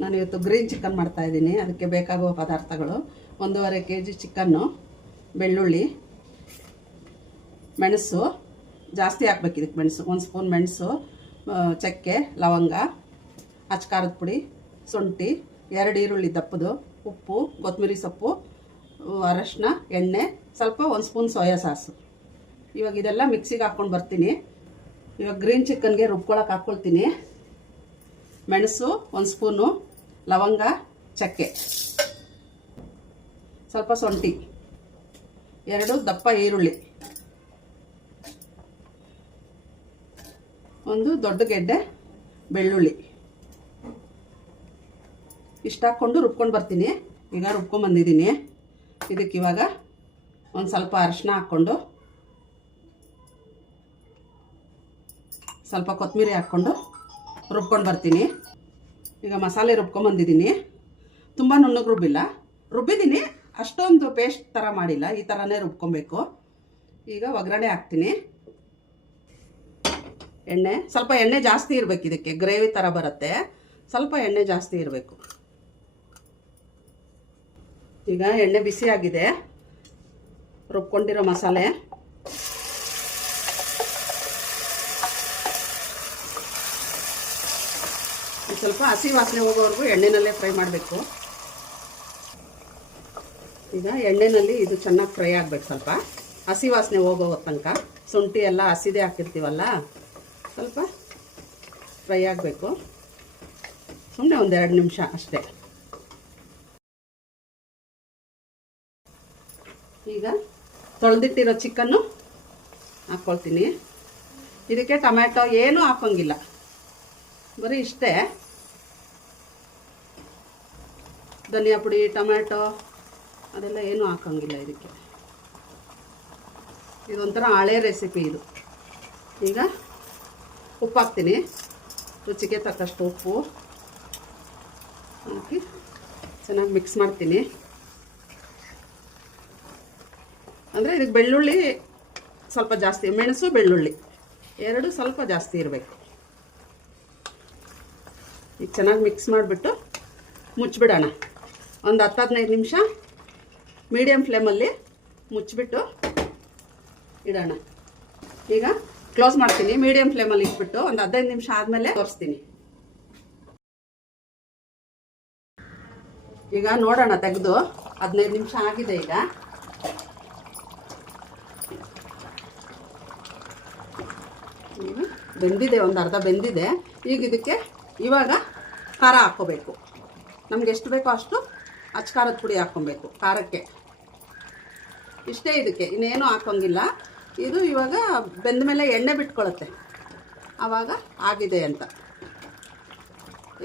ನಾನು ಇವತ್ತು green chicken ಮಾಡ್ತಾಯಿದ್ದೀನಿ. ಅದಕ್ಕೆ ಬೇಕಾಗುವ ಪದಾರ್ಥಗಳು 1.5 kg ಚಿಕನ್ನು, ಬೆಳ್ಳುಳ್ಳಿ, ಮೆಣಸು ಜಾಸ್ತಿ ಹಾಕ್ಬೇಕು. ಇದಕ್ಕೆ ಮೆಣಸು 1 ಸ್ಪೂನ್ ಮೆಣಸು, ಚಕ್ಕೆ, ಲವಂಗ, ಅಚ್ಕಾರದ ಪುಡಿ, ಶುಂಠಿ, 2 ಈರುಳ್ಳಿ ದಪ್ಪದು, ಉಪ್ಪು, ಕೊತ್ತಂಬರಿ ಸೊಪ್ಪು, ಅರಶಿನ, ಎಣ್ಣೆ, ಸ್ವಲ್ಪ 1 ಸ್ಪೂನ್ ಸೋಯಾ ಸಾಸು. ಇವಾಗ ಇದೆಲ್ಲ ಮಿಕ್ಸಿಗೆ ಹಾಕ್ಕೊಂಡು ಬರ್ತೀನಿ. ಇವಾಗ ಗ್ರೀನ್ ಚಿಕನ್ಗೆ ರುಬ್ಕೊಳಕ್ಕೆ ಹಾಕ್ಕೊಳ್ತೀನಿ. ಮೆಣಸು 1 ಸ್ಪೂನು, ಲವಂಗ, ಚಕ್ಕೆ, ಸ್ವಲ್ಪ ಶುಂಠಿ, 2 ದಪ್ಪ ಈರುಳ್ಳಿ, 1 ದೊಡ್ಡ ಗೆಡ್ಡೆ ಬೆಳ್ಳುಳ್ಳಿ, ಇಷ್ಟು ಹಾಕ್ಕೊಂಡು ರುಬ್ಕೊಂಡು ಬರ್ತೀನಿ. ಈಗ ರುಬ್ಕೊಂಡ್ಬಂದಿದ್ದೀನಿ. ಇದಕ್ಕೆ ಇವಾಗ ಒಂದು ಸ್ವಲ್ಪ ಅರಿಶಿನ ಹಾಕ್ಕೊಂಡು, ಸ್ವಲ್ಪ ಕೊತ್ತಂಬರಿ ಹಾಕ್ಕೊಂಡು ರುಬ್ಕೊಂಡು ಬರ್ತೀನಿ. ಈಗ ಮಸಾಲೆ ರುಬ್ಕೊಂಬಂದಿದ್ದೀನಿ. ತುಂಬ ನುಣ್ಣಗೆ ರುಬ್ಬಿದ್ದೀನಿ. ಅಷ್ಟೊಂದು ಪೇಸ್ಟ್ ಥರ ಮಾಡಿಲ್ಲ, ಈ ಥರನೇ ರುಬ್ಕೊಬೇಕು. ಈಗ ಒಗ್ಗರಣೆ ಹಾಕ್ತೀನಿ. ಸ್ವಲ್ಪ ಎಣ್ಣೆ ಜಾಸ್ತಿ ಇರಬೇಕು. ಇದಕ್ಕೆ ಗ್ರೇವಿ ಥರ ಬರುತ್ತೆ, ಸ್ವಲ್ಪ ಎಣ್ಣೆ ಜಾಸ್ತಿ ಇರಬೇಕು. ಈಗ ಎಣ್ಣೆ ಬಿಸಿ ಆಗಿದೆ. ರುಬ್ಕೊಂಡಿರೋ ಮಸಾಲೆ, ಸ್ವಲ್ಪ ಹಸಿ ವಾಸನೆ ಹೋಗೋವರೆಗೂ ಎಣ್ಣೆನಲ್ಲೇ ಫ್ರೈ ಮಾಡಬೇಕು. ಈಗ ಎಣ್ಣೆನಲ್ಲಿ ಇದು ಚೆನ್ನಾಗಿ ಫ್ರೈ ಆಗಬೇಕು. ಸ್ವಲ್ಪ ಹಸಿ ವಾಸನೆ ಹೋಗೋ ತನಕ. ಶುಂಠಿ ಎಲ್ಲ ಹಸಿದೇ ಹಾಕಿರ್ತೀವಲ್ಲ, ಸ್ವಲ್ಪ ಫ್ರೈ ಆಗಬೇಕು. ಸುಮ್ಮನೆ 1-2 ನಿಮಿಷ ಅಷ್ಟೇ. ಈಗ ತೊಳೆದಿಟ್ಟಿರೋ ಚಿಕನ್ನು ಹಾಕ್ಕೊಳ್ತೀನಿ. ಇದಕ್ಕೆ ಟೊಮ್ಯಾಟೊ ಏನೂ ಹಾಕೋಂಗಿಲ್ಲ, ಬರೀ ಇಷ್ಟೇ. ಧನಿಯಾ ಪುಡಿ, ಟೊಮ್ಯಾಟೊ ಅದೆಲ್ಲ ಏನೂ ಹಾಕೋಂಗಿಲ್ಲ ಇದಕ್ಕೆ. ಇದೊಂಥರ ಹಳೆ ರೆಸಿಪಿ ಇದು. ಈಗ ಉಪ್ಪು ಹಾಕ್ತೀನಿ. ರುಚಿಗೆ ತಕ್ಕಷ್ಟು ಉಪ್ಪು ಹಾಕಿ ಚೆನ್ನಾಗಿ ಮಿಕ್ಸ್ ಮಾಡ್ತೀನಿ. ಅಂದರೆ ಇದಕ್ಕೆ ಬೆಳ್ಳುಳ್ಳಿ ಸ್ವಲ್ಪ ಜಾಸ್ತಿ, ಮೆಣಸು ಬೆಳ್ಳುಳ್ಳಿ 2 ಸ್ವಲ್ಪ ಜಾಸ್ತಿ ಇರಬೇಕು. ಈಗ ಚೆನ್ನಾಗಿ ಮಿಕ್ಸ್ ಮಾಡಿಬಿಟ್ಟು ಮುಚ್ಚಿಬಿಡೋಣ. ಒಂದು 10-15 ನಿಮಿಷ ಮೀಡಿಯಮ್ ಫ್ಲೇಮಲ್ಲಿ ಮುಚ್ಚಿಬಿಟ್ಟು ಇಡೋಣ. ಈಗ ಕ್ಲೋಸ್ ಮಾಡ್ತೀನಿ. ಮೀಡಿಯಮ್ ಫ್ಲೇಮಲ್ಲಿ ಇಟ್ಬಿಟ್ಟು ಒಂದು 15 ನಿಮಿಷ ಆದಮೇಲೆ ತೋರಿಸ್ತೀನಿ. ಈಗ ನೋಡೋಣ ತೆಗೆದು. 15 ನಿಮಿಷ ಆಗಿದೆ. ಈಗ ಬೆಂದಿದೆ, ಒಂದು ಅರ್ಧ ಬೆಂದಿದೆ. ಈಗ ಇದಕ್ಕೆ ಇವಾಗ ಖಾರ ಹಾಕ್ಕೋಬೇಕು. ನಮ್ಗೆ ಎಷ್ಟು ಬೇಕೋ ಅಷ್ಟು ಅಚ್ಕಾರದ ಪುಡಿ ಹಾಕ್ಕೊಬೇಕು ಖಾರಕ್ಕೆ. ಇಷ್ಟೇ, ಇದಕ್ಕೆ ಇನ್ನೇನು ಹಾಕೋಂಗಿಲ್ಲ. ಇದು ಇವಾಗ ಬೆಂದ ಮೇಲೆ ಎಣ್ಣೆ ಬಿಟ್ಕೊಳ್ಳುತ್ತೆ, ಆವಾಗ ಆಗಿದೆ ಅಂತ.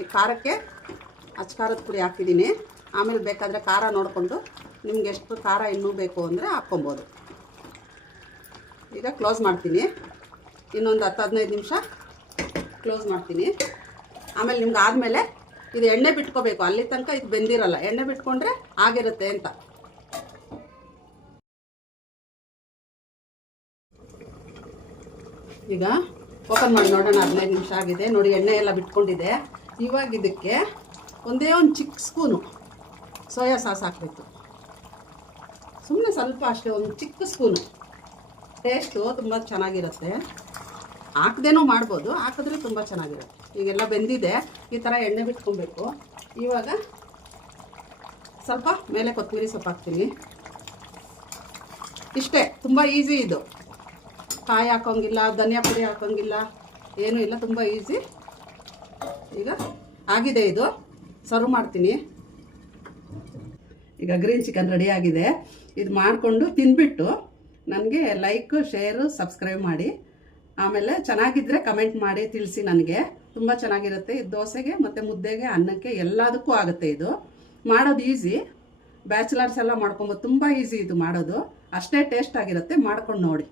ಈ ಖಾರಕ್ಕೆ ಅಚ್ಕಾರದ ಪುಡಿ ಹಾಕಿದ್ದೀನಿ. ಆಮೇಲೆ ಬೇಕಾದರೆ ಖಾರ ನೋಡಿಕೊಂಡು ನಿಮ್ಗೆ ಎಷ್ಟು ಖಾರ ಇನ್ನೂ ಬೇಕು ಅಂದರೆ ಹಾಕ್ಕೊಬೋದು. ಈಗ ಕ್ಲೋಸ್ ಮಾಡ್ತೀನಿ. ಇನ್ನೊಂದು 10-15 ನಿಮಿಷ ಕ್ಲೋಸ್ ಮಾಡ್ತೀನಿ. ಆಮೇಲೆ ನಿಮ್ಗೆ ಆದಮೇಲೆ ಇದು ಎಣ್ಣೆ ಬಿಟ್ಕೋಬೇಕು. ಅಲ್ಲಿ ತನಕ ಇದು ಬೆಂದಿರಲ್ಲ. ಎಣ್ಣೆ ಬಿಟ್ಕೊಂಡ್ರೆ ಆಗಿರುತ್ತೆ ಅಂತ. ಈಗ ಓಪನ್ ಮಾಡಿ ನೋಡೋಣ. 15 ನಿಮಿಷ ಆಗಿದೆ ನೋಡಿ, ಎಣ್ಣೆ ಎಲ್ಲ ಬಿಟ್ಕೊಂಡಿದೆ. ಇವಾಗ ಇದಕ್ಕೆ ಒಂದೇ ಒಂದು ಚಿಕ್ಕ ಸ್ಪೂನು ಸೋಯಾ ಸಾಸ್ ಹಾಕಬೇಕು. ಸುಮ್ಮನೆ ಸ್ವಲ್ಪ ಅಷ್ಟೇ, ಒಂದು ಚಿಕ್ಕ ಸ್ಪೂನು. ಟೇಸ್ಟು ತುಂಬ ಚೆನ್ನಾಗಿರುತ್ತೆ. ಹಾಕ್ದೇನೂ ಮಾಡ್ಬೋದು, ಹಾಕಿದ್ರೆ ತುಂಬ ಚೆನ್ನಾಗಿರುತ್ತೆ. ಈಗೆಲ್ಲ ಬೆಂದಿದೆ. ಈ ಥರ ಎಣ್ಣೆ ಬಿಟ್ಕೊಬೇಕು. ಇವಾಗ ಸ್ವಲ್ಪ ಮೇಲೆ ಕೊತ್ತಂಬರಿ ಸೊಪ್ಪು ಹಾಕ್ತೀನಿ. ಇಷ್ಟೇ, ತುಂಬ ಈಸಿ ಇದು. ಕಾಯಿ ಹಾಕೋಂಗಿಲ್ಲ, ಧನಿಯಾ ಪುಡಿ ಹಾಕೋಂಗಿಲ್ಲ, ಏನೂ ಇಲ್ಲ, ತುಂಬ ಈಸಿ. ಈಗ ಆಗಿದೆ. ಇದು ಸರ್ವ್ ಮಾಡ್ತೀನಿ. ಈಗ ಗ್ರೀನ್ ಚಿಕನ್ ರೆಡಿ ಆಗಿದೆ. ಇದು ಮಾಡಿಕೊಂಡು ತಿಂದ್ಬಿಟ್ಟು ನನಗೆ ಲೈಕ್, ಶೇರು, ಸಬ್ಸ್ಕ್ರೈಬ್ ಮಾಡಿ. ಆಮೇಲೆ ಚೆನ್ನಾಗಿದ್ದರೆ ಕಮೆಂಟ್ ಮಾಡಿ ತಿಳಿಸಿ. ನನಗೆ ತುಂಬ ಚೆನ್ನಾಗಿರುತ್ತೆ. ಇದು ದೋಸೆಗೆ ಮತ್ತು ಮುದ್ದೆಗೆ, ಅನ್ನಕ್ಕೆ ಎಲ್ಲದಕ್ಕೂ ಆಗುತ್ತೆ. ಇದು ಮಾಡೋದು ಈಸಿ. ಬ್ಯಾಚುಲರ್ಸ್ ಎಲ್ಲ ಮಾಡ್ಕೊಬೋದು. ತುಂಬ ಈಸಿ ಇದು ಮಾಡೋದು. ಅಷ್ಟೇ ಟೇಸ್ಟ್ ಆಗಿರುತ್ತೆ. ಮಾಡ್ಕೊಂಡು ನೋಡಿ.